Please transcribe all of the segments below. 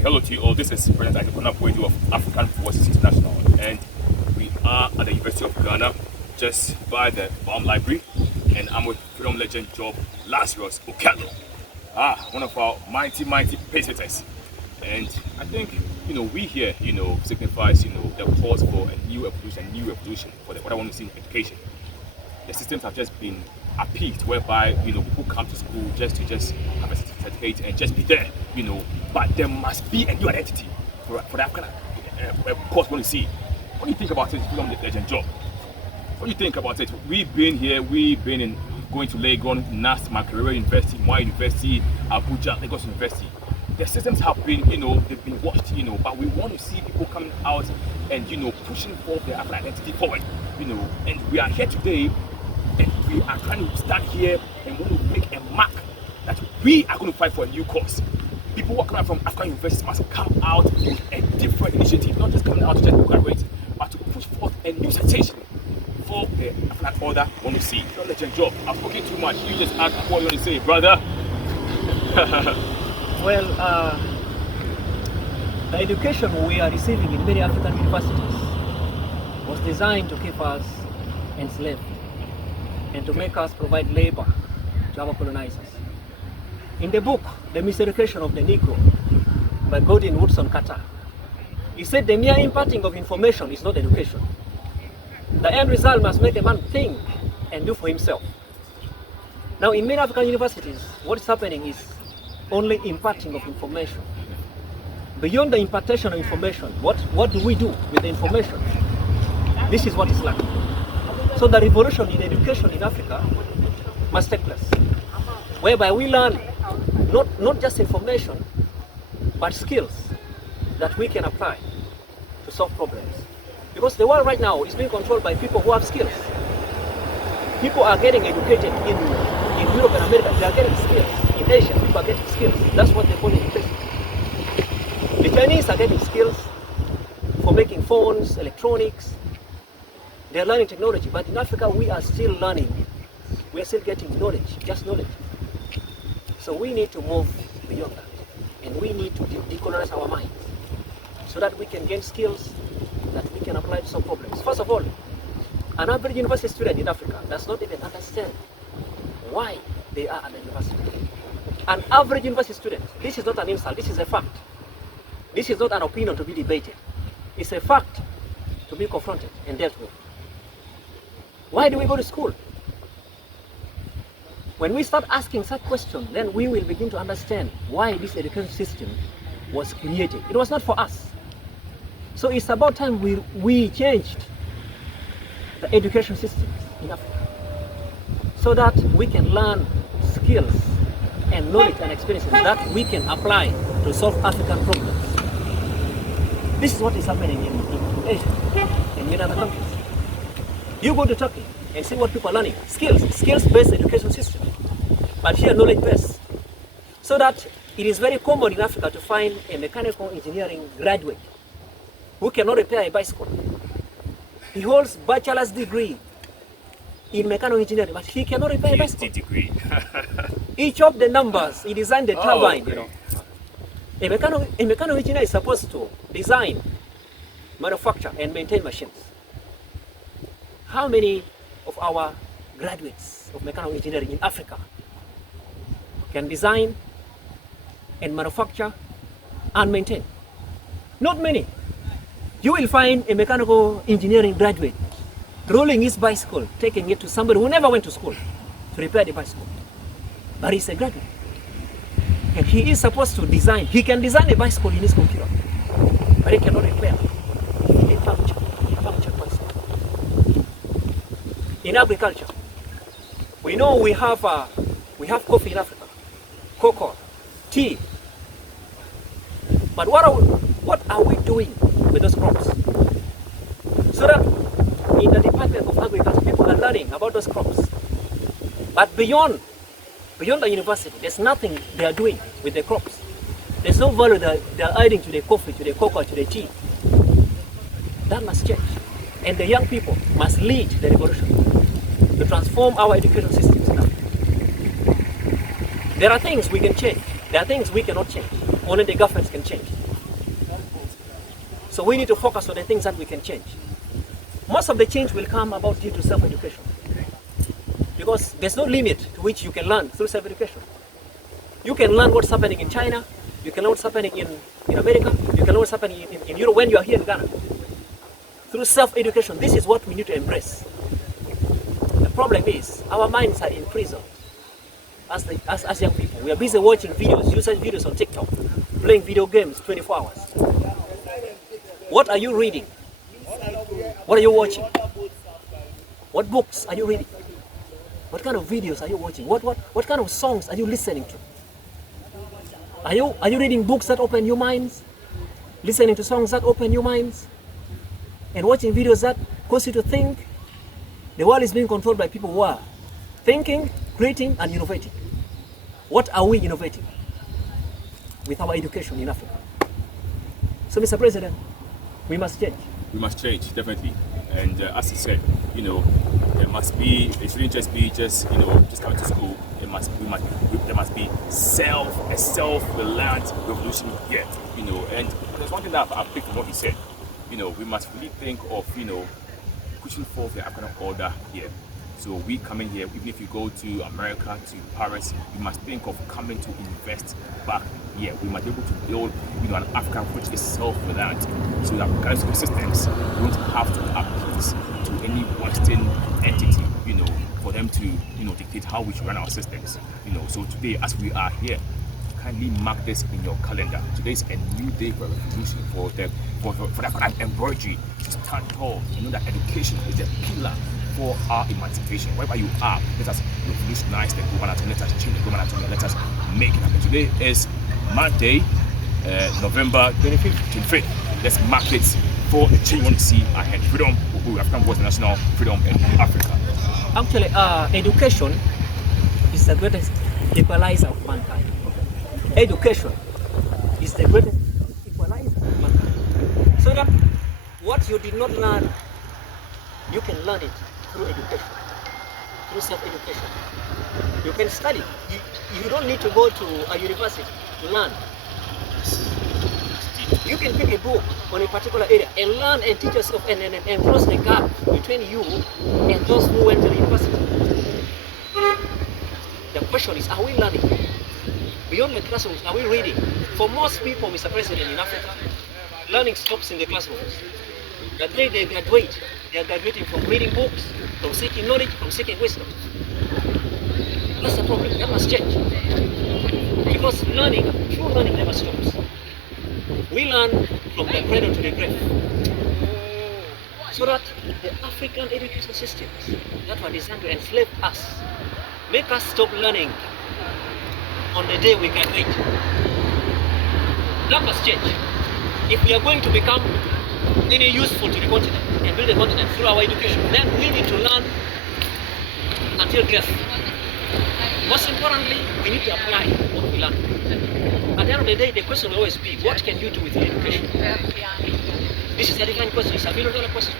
Hello to you all. This is President Kwabena Boadu of African Voices International, and we are at the University of Ghana, just by the Bomb Library, and I'm with film legend Job Lazarus Okello, one of our mighty pace hitters. And I think we here signifies the cause for a new evolution for what I want to see in education. The systems have just been appeased, whereby people come to school just to have a certificate and just be there, but there must be a new identity for the African course we want to see. What do you think about it, film legend Job? What do you think about it? We've been going to Legon, NAS, Makerere University, Moi University, Abuja, Lagos University. The systems have been, they've been watched, but we want to see people coming out and, pushing for their African identity forward, and we are here today, and we are trying to stand here and want to make a mark that we are going to fight for a new cause. People who are coming out from African universities must come out with a different initiative, not just coming out to just graduate, but to push forth a new sensation for the African order want to see. Don't let your job. I've spoken too much. You just ask what you want to say, brother. Well, the education we are receiving in many African universities was designed to keep us enslaved and to make us provide labor to our colonizers. In the book, The Miseducation of the Negro, by Gordon Woodson Carter, he said the mere imparting of information is not education. The end result must make a man think and do for himself. Now, in many African universities, what is happening is only imparting of information. Beyond the impartation of information, what do we do with the information? This is what is lacking. So the revolution in education in Africa must take place, whereby we learn not just information, but skills that we can apply to solve problems. Because the world right now is being controlled by people who have skills. People are getting educated in Europe and America. They are getting skills. In Asia, people are getting skills. That's what they call education. The Chinese are getting skills for making phones, electronics. They are learning technology. But in Africa, we are still learning. We are still getting knowledge, just knowledge. So we need to move beyond that. And we need to decolonize our minds so that we can gain skills that we can apply to some problems. First of all, an average university student in Africa does not even understand why they are at the university. An average university student, this is not an insult, this is a fact. This is not an opinion to be debated. It's a fact to be confronted and dealt with. Why do we go to school? When we start asking such questions, then we will begin to understand why this education system was created. It was not for us. So it's about time we changed the education system in Africa so that we can learn skills and knowledge and experiences that we can apply to solve African problems. This is what is happening in Asia, in many other countries. You go to Turkey and see what people are learning. Skills-based education system. But here, knowledge-based. So that it is very common in Africa to find a mechanical engineering graduate who cannot repair a bicycle. He holds bachelor's degree in mechanical engineering, but he cannot repair a bicycle. Degree. Each of the numbers, he designed the turbine, A mechanical engineer is supposed to design, manufacture, and maintain machines. How many of our graduates of mechanical engineering in Africa can design and manufacture and maintain? Not many. You will find a mechanical engineering graduate rolling his bicycle, taking it to somebody who never went to school to repair the bicycle. But he's a graduate. And he is supposed to design. He can design a bicycle in his computer, but he cannot repair a punctured bicycle. In agriculture, we know we have coffee in Africa, cocoa, tea. But what are we doing with those crops? So that in the Department of Agriculture, people are learning about those crops. But beyond the university, there's nothing they are doing with the crops. There's no value that they are adding to the coffee, to the cocoa, to the tea. That must change. And the young people must lead the revolution to transform our education systems now. There are things we can change. There are things we cannot change. Only the governments can change. So we need to focus on the things that we can change. Most of the change will come about due to self-education. Because there's no limit to which you can learn through self-education. You can learn what's happening in China, you can learn what's happening in America, you can learn what's happening in Europe when you are here in Ghana. Through self-education, this is what we need to embrace. The problem is, our minds are in prison. As young people, we are busy watching videos, usage videos on TikTok, playing video games 24 hours. What are you reading? What are you watching? What books are you reading? What kind of videos are you watching? What kind of songs are you listening to? Are you reading books that open your minds? Listening to songs that open your minds? And watching videos that cause you to think? The world is being controlled by people who are thinking, creating, and innovating. What are we innovating with our education in Africa? So, Mr. President, we must change. We must change, definitely. And as I said, there must be, it shouldn't just be just coming to school. There must be a self-reliant revolution here, and there's one thing that I picked from what he said. We must really think of, pushing forth the African order here. So we coming here, even if you go to America, to Paris, we must think of coming to invest back here. We must be able to build, an Africa which is self-reliant, so that regardless of systems, we don't have to appease to any Western entity, for them to, dictate how we should run our systems. So today, as we are here, kindly mark this in your calendar. Today is a new day for a revolution, for that embroidery to stand tall. That education is a pillar for our emancipation. Wherever you are, let us revolutionize the global anatomy, let us change the global anatomy, let us make it happen. Today is Monday, November 25th. Let's mark it for the change we want to see ahead. Freedom, African voice, national freedom in Africa. Actually, education is the greatest equalizer of mankind. Education is the greatest equalizer of mankind. So that what you did not learn, you can learn it through education, through self-education. You can study. You don't need to go to a university to learn. You can pick a book on a particular area and learn and teach yourself and close the gap between you and those who went to the university. The question is, are we learning? Beyond the classrooms, are we reading? For most people, Mr. President, in Africa, learning stops in the classrooms. The day they graduate, they are graduating from reading books, from seeking knowledge, from seeking wisdom. That's the problem. That must change. Because learning, true learning never stops. We learn from the cradle to the grave. So that the African education systems that were designed to enslave us, make us stop learning on the day we graduate. That must change. If we are going to become any useful to the continent and build the continent through our education, then we need to learn until death. Most importantly, we need to apply what we learn. At the end of the day, the question will always be, what can you do with your education? This is a different question. It's a $1 million question.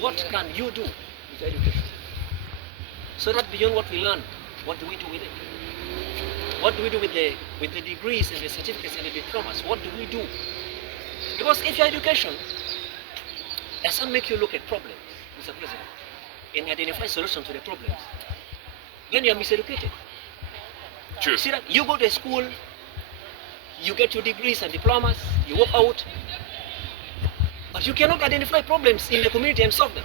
What can you do with your education? So that beyond what we learn, what do we do with it? What do we do with the degrees and the certificates and the diplomas? What do we do? Because if your education doesn't make you look at problems, Mr. President, and identify solutions to the problems, then you are miseducated. True. See that? You go to school, you get your degrees and diplomas, you walk out, but you cannot identify problems in the community and solve them.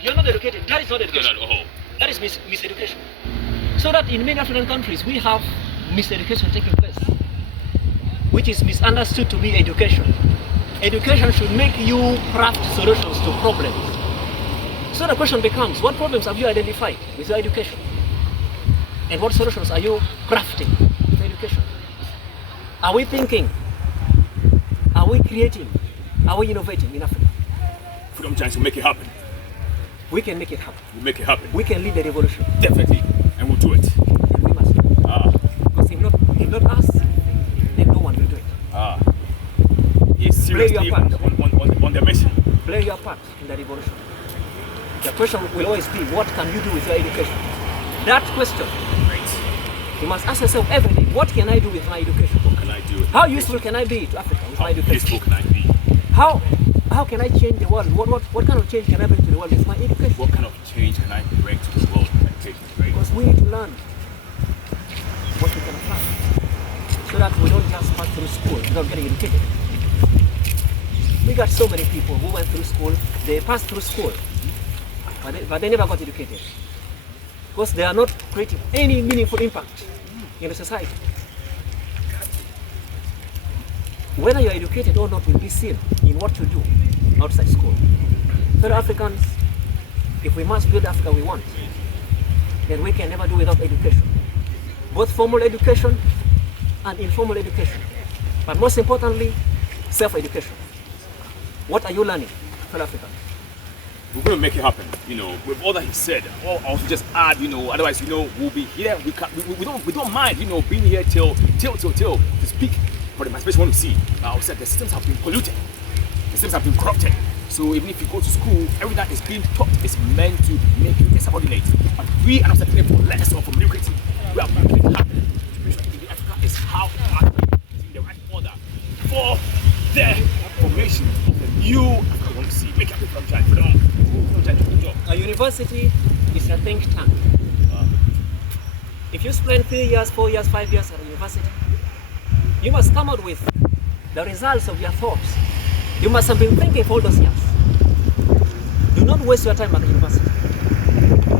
You're not educated. That is not education. Not at all. That is miseducation. So that in many African countries, we have miseducation taking place, which is misunderstood to be education. Education should make you craft solutions to problems. So the question becomes, what problems have you identified with your education? And what solutions are you crafting with education? Are we thinking? Are we creating? Are we innovating in Africa? Freedom chance to make it happen. We can make it happen. We'll make it happen. We can lead the revolution. Definitely. And we'll do it. And we must. Because if not us, then no one will do it. He's seriously on the mission. Play your part in the revolution. The question will always be, what can you do with your education? That question, you must ask yourself every day, what can I do with my education? What can I do? How useful can I be to Africa with my education? How useful can I be? How can I change the world? What kind of change can I bring to the world with my education? What kind of change can I bring to the world with education? Right? Because we need to learn what we can apply, so that we don't just pass through school without getting educated. We got so many people who went through school, they passed through school, but they never got educated. Because they are not creating any meaningful impact in the society. Whether you are educated or not will be seen in what you do outside school. Fellow Africans, if we must build Africa we want, then we can never do without education. Both formal education and informal education. But most importantly, self-education. What are you learning, fellow Africans? We're going to make it happen, with all that he said. Or I'll just add, otherwise, we'll be here. We don't mind, being here till to speak. But my special want to see, I said the systems have been polluted. The systems have been corrupted. So even if you go to school, everything that is being taught is meant to make you a subordinate. But we are not settling for less or for mediocrity. We are making it happen. The Africa is how Africa is in the right order for the formation of the new Africa we want to see. Make Africa franchise, freedom, job. A university is a think tank. If you spend 3 years, 4 years, 5 years at a university, you must come out with the results of your thoughts. You must have been thinking for all those years. Do not waste your time at the university.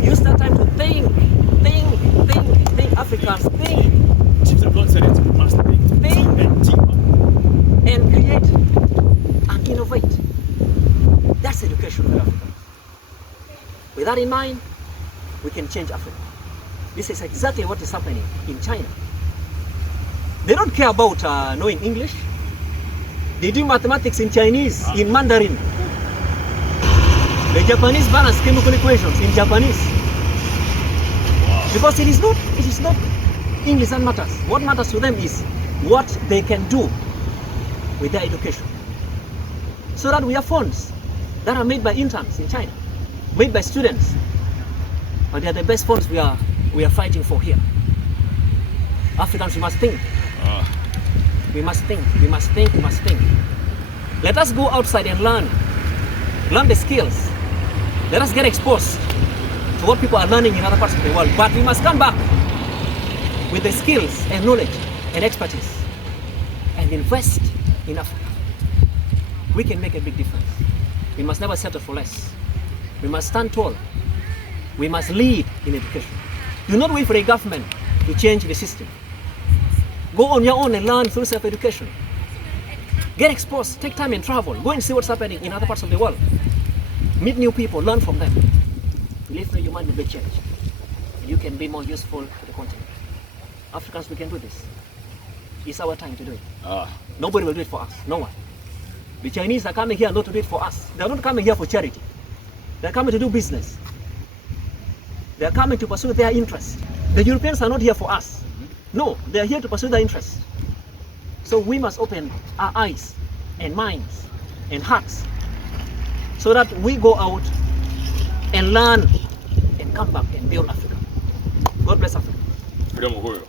Use that time to think, Africans, think. Chiefs of God said it, we must think and deeper. And create and innovate. That's education for Africans. With that in mind, we can change Africa. This is exactly what is happening in China. They don't care about knowing English. They do mathematics in Chinese, in Mandarin. The Japanese balance chemical equations in Japanese. Because it is not English that matters. What matters to them is what they can do with their education. So that we have phones that are made by interns in China, made by students. But they are the best phones we are fighting for here. Africans, we must think. We must think. Let us go outside and learn the skills. Let us get exposed to what people are learning in other parts of the world. But we must come back with the skills and knowledge and expertise and invest in Africa. We can make a big difference. We must never settle for less. We must stand tall. We must lead in education. Do not wait for a government to change the system. Go on your own and learn through self-education. Get exposed, take time and travel. Go and see what's happening in other parts of the world. Meet new people, learn from them. Believe me, your mind will be changed. And you can be more useful to the continent. Africans, we can do this. It's our time to do it. Nobody will do it for us, no one. The Chinese are coming here not to do it for us. They're not coming here for charity. They're coming to do business. They're coming to pursue their interests. The Europeans are not here for us. No, they're here to pursue their interests. So we must open our eyes and minds and hearts so that we go out and learn and come back and build Africa. God bless Africa. Freedom of